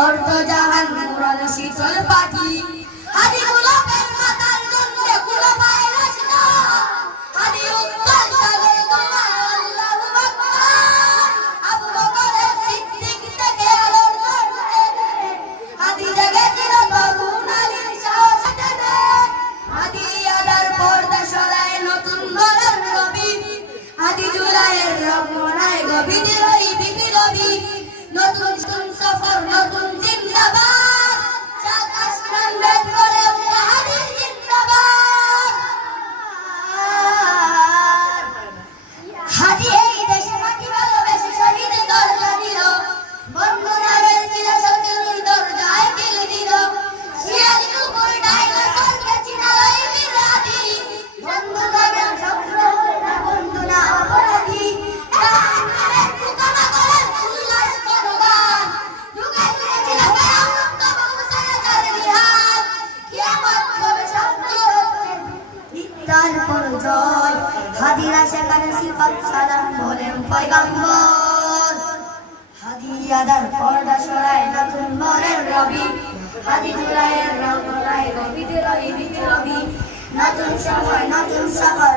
অর্ধ জাহান মুরাদ শীতল পাখি হাদি গোলাপের মাথার গন্ধে গুলো পায় রচনা হাদি উত্তর সাগর তোমার আল্লাহু আকবার আবু বকরের সিদ্দিক থেকে আলোর দরজে হাদি জেগেছিল তরুণ আলীর সাহসে হাদি আদার পর্দা সরায় নতুন বলার নবী হাদি জুলাইয়ের রমনায় গভীর রই বিবিরবি নতুন সফর নতুন জিন্দাবাদ চাঁদ আসমান ভেদ করে হাদির জিন্দাবাদ হাদি এই দেশে মাটি ভালোবেসে শহীদ দরজা দিল বন্ধুরা বেলছিল শত্রুর দরজায় কিল দিল শিয়াল কুকুর ডাইনোসর চিনালয় বিরাদি বন্ধু গাবে শত্রু হলে না বন্ধু না অপরাধী হাদিরা সেখানে সিফাত সালাম বলেন পয়গম্বর হাদি আদার পর্দা সরায় নতুন বরের রবি হাদি জুলাইয়ের রমনায় গভীর রবি নতুন সময় নতুন সফর